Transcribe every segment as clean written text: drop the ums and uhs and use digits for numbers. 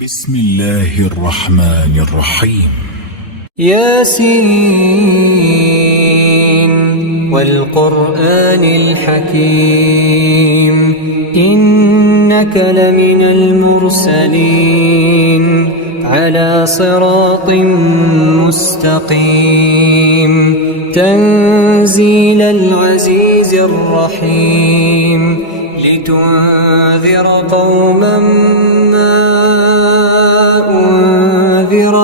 بسم الله الرحمن الرحيم. ياسين والقرآن الحكيم إنك لمن المرسلين على صراط مستقيم تنزيل العزيز الرحيم لتنذر قوما ما أنذر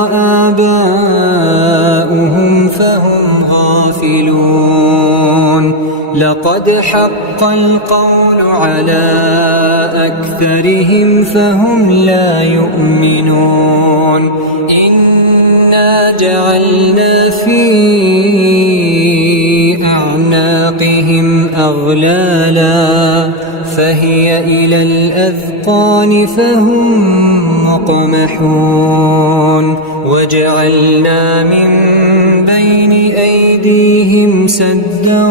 آباؤهم فهم غافلون لقد حق القول على أكثرهم فهم لا يؤمنون إنا جعلنا في أعناقهم أغلالا فهي إلى الأذقان فهم مقمحون وجعلنا من بين أيديهم سدا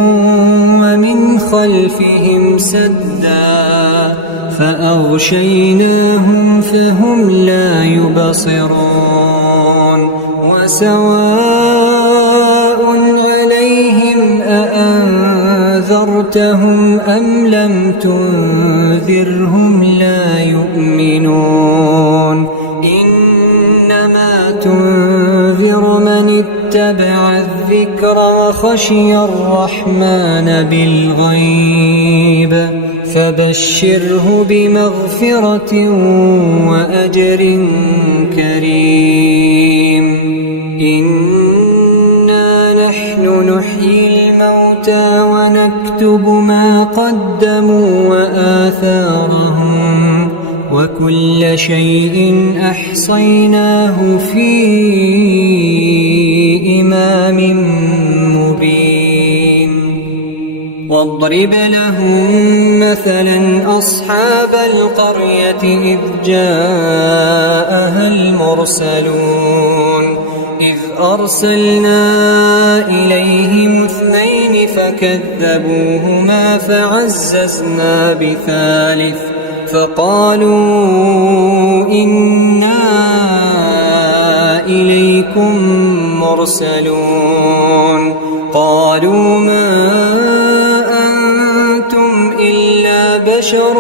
ومن خلفهم سدا فأغشيناهم فهم لا يبصرون وسواء عليهم أأنذرتهم أم لم تنذرهم لا يؤمنون إنما تنذر من اتبع الذكر وخشي الرحمن بالغيب فبشره بمغفرة وأجر كريم إنا نحن نحيي الموتى ونكتب ما قدموا وآثارهم وكل شيء أحصيناه في إمام مبين واضرب لهم مثلا أصحاب القرية إذ جاءها المرسلون إذ أرسلنا إليهم 2 فكذبوهما فعززنا بثالث فقالوا إنا إليكم مرسلون قالوا ما أنتم إلا بشر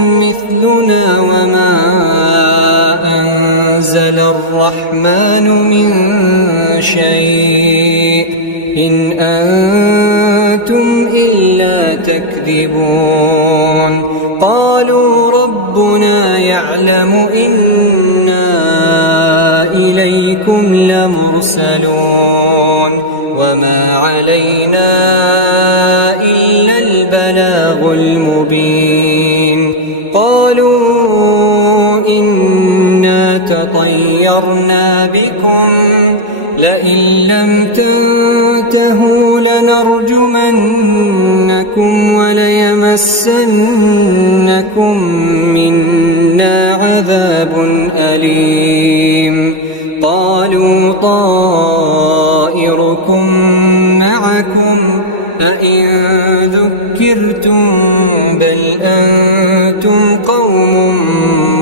مثلنا وما أنزل الرحمن من شيء إن أنتم إلا تكذبون قالوا ربنا يعلم إنا إليكم لمرسلون وما علينا إلا البلاغ المبين قالوا إنا تطيرنا بكم لئن لم تنتهوا لنرجمنكم وليمسنكم منا عذاب أليم قالوا طائركم معكم أئن ذكرتم بل أنتم قوم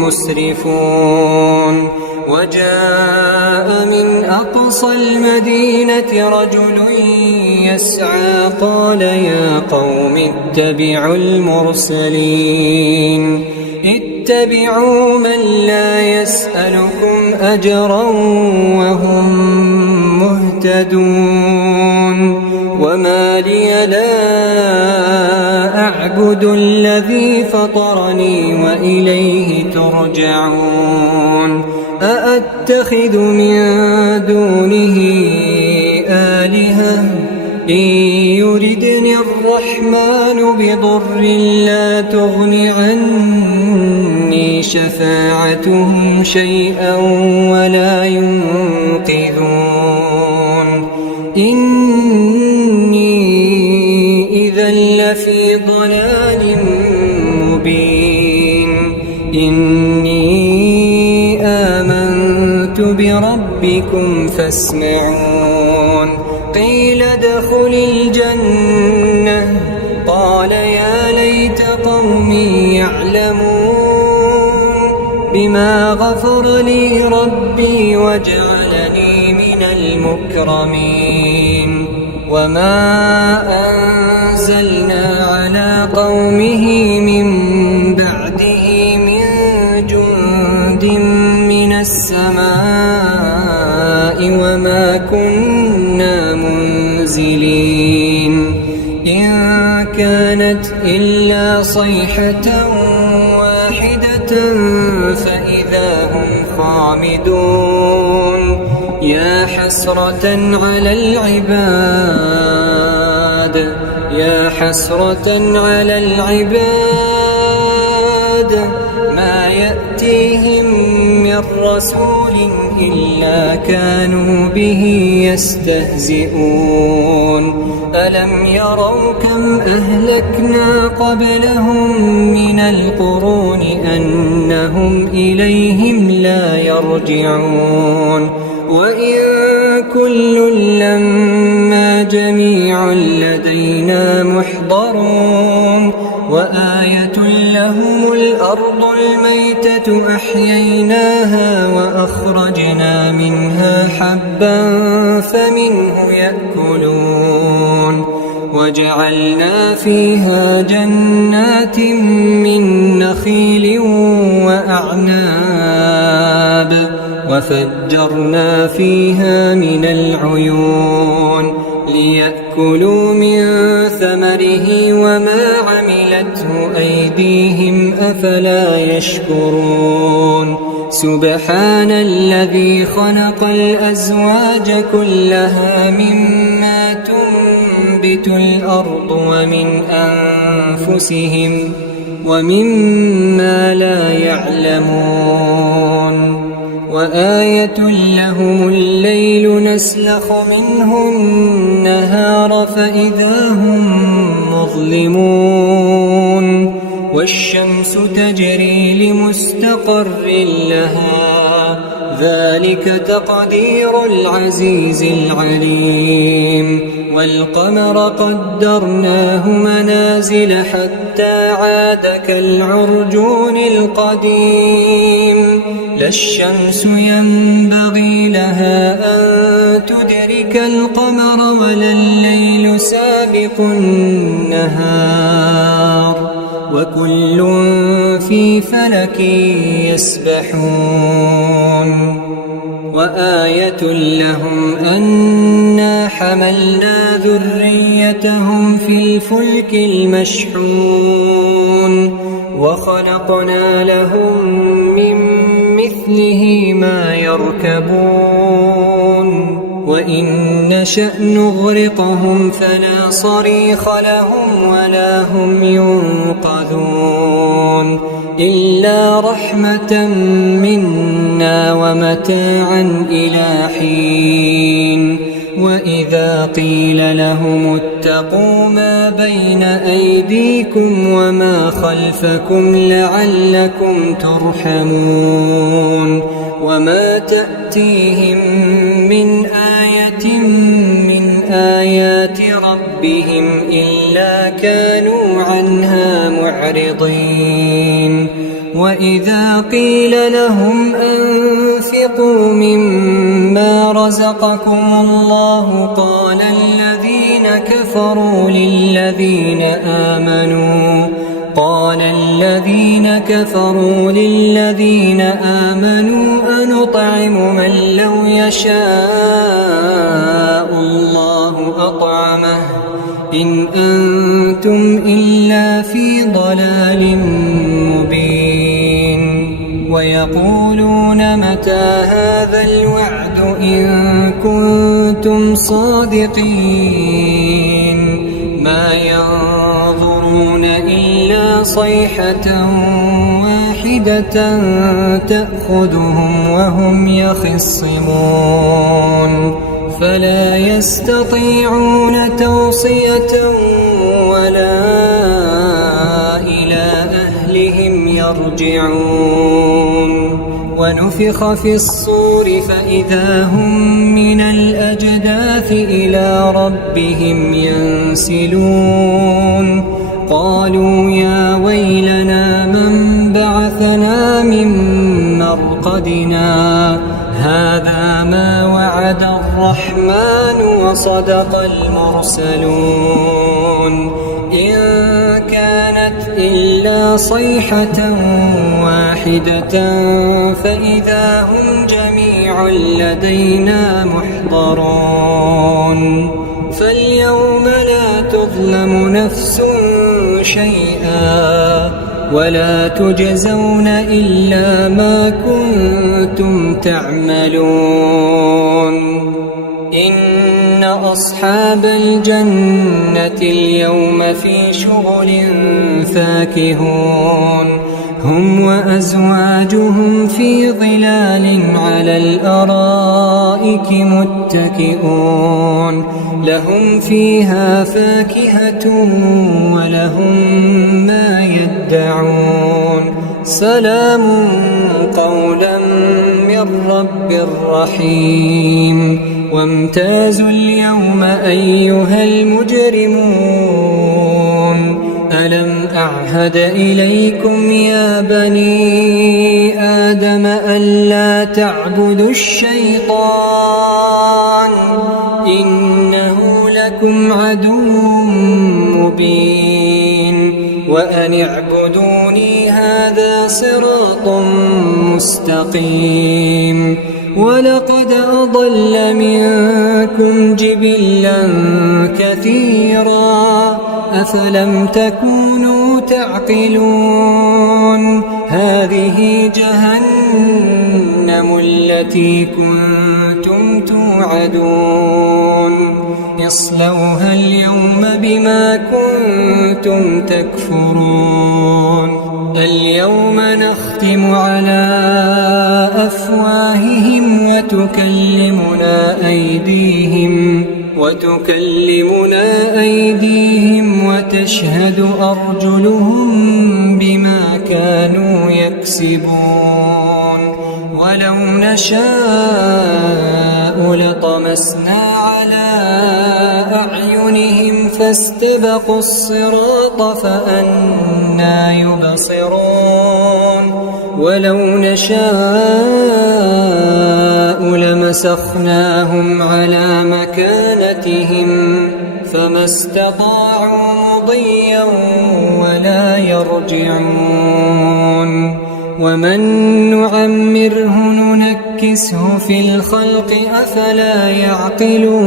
مسرفون وجاء من أقصى المدينة رجل يسعى قال يا قوم اتبعوا المرسلين اتبعوا من لا يسألكم أجرا وهم مهتدون وما لي لا أعبد الذي فطرني وإليه ترجعون أأتخذ من دونه آلهة إن يردني الرحمن بضر لا تغن عني شفاعتهم شيئا ولا ينقذون إني إذا لفي ضلال مبين إني آمنت بربكم فاسمعون قيل ادخل الجنة قال يا ليت قومي يعلمون بما غفر لي ربي وجعلني من المكرمين. وما أنزلنا على قومه من بعده من جند من السماء وما كنا منزلين. إن كانت إلا صيحة واحدة فإذا هم خامدون. يا حسرة على العباد، يا حسرة على العباد، ما يأتيهم من رسول إلا كانوا به يستهزئون. ألم يروا كم أهلكنا قبلهم من القرون أنهم إليهم لا يرجعون. وإن كل لما جميع لدينا محضرون. وآية لهم الأرض الميتة أحييناها وأخرجنا منها حبا فمنه يأكلون. وجعلنا فيها جنات من نخيل وأعناب وفجرنا فيها من العيون ليأكلوا من ثمره وما عملته أيديهم أفلا يشكرون. سبحان الذي خلق الأزواج كلها مما تنبت الأرض ومن أنفسهم ومما لا يعلمون. وآية لهم الليل نسلخ منه النهار فإذا هم مظلمون. والشمس تجري لمستقر لها ذلك تقدير العزيز العليم. والقمر قدرناه منازل حتى عاد كالعرجون القديم. لا الشمس ينبغي لها أن تدرك القمر ولا الليل سابق النهار وكل في فلك يسبحون. وآية لهم أنا حملنا ذريتهم في الفلك المشحون وخلقنا لهم من مثله ما يركبون. وإن نشأ نغرقهم فلا صريخ لهم ولا هم ينقذون إلا رحمة منا ومتاعا إلى حين. وإذا قيل لهم اتقوا ما بين أيديكم وما خلفكم لعلكم ترحمون. وما تأتيهم من آية من آيات ربهم إلا كانوا عنها معرضين. وإذا قيل لهم أنفقوا مما رزقكم الله قال الذين كفروا للذين آمنوا أنطعم من لو يشاء الله أطعمه إن أنتم إلا في ضلال مبين. ويقولون متى هذا الوعد إن كنتم صادقين. ما ينظرون إلا صيحة واحدة تأخذهم وهم يخصمون فلا يستطيعون توصية ولا إلى أهلهم يرجعون. ونفخ في الصور فإذا هم من الأجداث إلى ربهم ينسلون. قالوا يا ويلنا من بعثنا من مرقدنا هذا ما وعد الرحمن وصدق المرسلون إن كانت إلا صيحة واحدة فإذا هم جميع لدينا محضرون فاليوم لا تظلم نفس شيئا ولا تجزون إلا ما كنتم تعملون إن أصحاب الجنة اليوم في شغل فاكهون هم وأزواجهم في ظلال على الأرائك متكئون لهم فيها فاكهة ولهم ما يدعون سلام قولا من رب رحيم وامتازوا اليوم أيها المجرمون ألم أعهد إليكم يا بني آدم ألا تعبدوا الشيطان إنه لكم عدو مبين وأن اعبدوني هذا صراط مستقيم ولقد أضل منكم جبلا كثيرا أفلم تكونوا تعقلون هذه جهنم التي كنتم توعدون اصلوها اليوم بما كنتم تكفرون اليوم نختم على أفواههم وتكلمنا أيديهم وتشهد أرجلهم بما كانوا يكسبون ولو نشاء لطمسنا على أعينهم فاستبقوا الصراط فأنى يبصرون ولو نشاء لمسخناهم على مكانتهم فما استطاعوا مضيا ولا يرجعون ومن نعمره ننكسه في الخلق أفلا يعقلون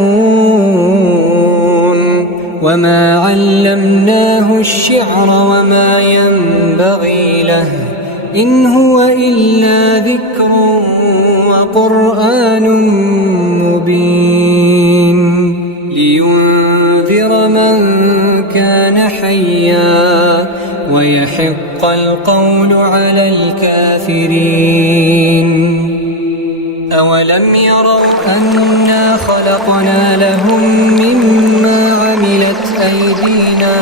وما علمناه الشعر وما ينبغي له إن هو إلا ذكر وقرآن مبين لينذر من كان حيا ويحق القول على الكافرين أولم يروا أنا خلقنا لهم مما عملت أيدينا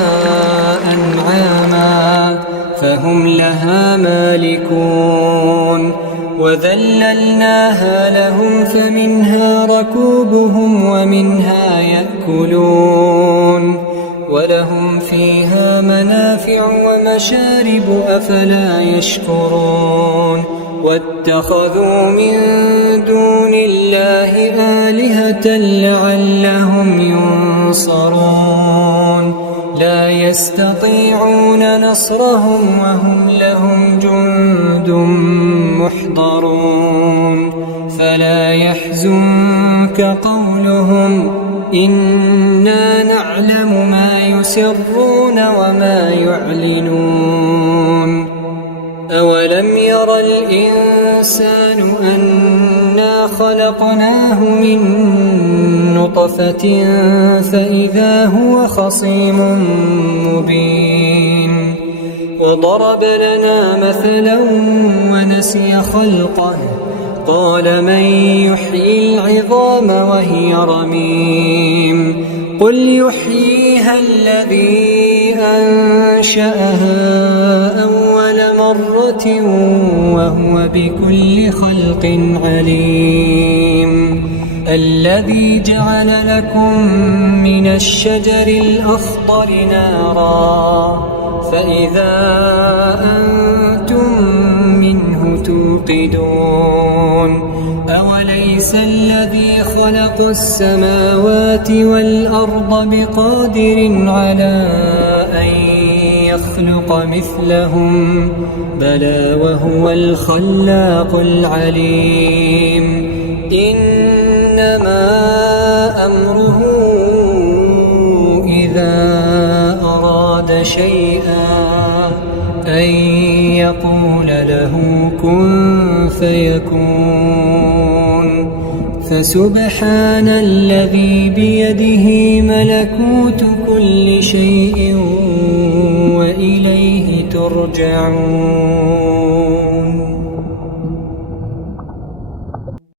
أنعاما فهم لها مالكون وذللناها لهم فمنها ركوبهم ومنها يأكلون ولهم فيها منافع ومشارب أفلا يشكرون واتخذوا من دون الله آلهة لعلهم ينصرون لا يستطيعون نصرهم وهم لهم جند محضرون فلا يحزنك قولهم إنا نعلم ما يسرون وما يعلنون أولم ير الإنسان أنا خلقناه من نطفة فإذا هو خصيم مبين وضرب لنا مثلا ونسي خلقه قال من يحيي العظام وهي رميم قل يحييها الذي أنشأها أول مرة وهو بكل خلق عليم الذي جعل لكم من الشجر الأخضر نارا فإذا أنتم منه توقدون يوقدون أوليس الذي خلق السماوات والأرض بقادر على أن يخلق مثلهم بلى وهو الخلاق العليم إنما أمره إذا أراد شيئا أن يقول له كن فيكون فسبحان الذي بيده ملكوت كل شيء وإليه ترجعون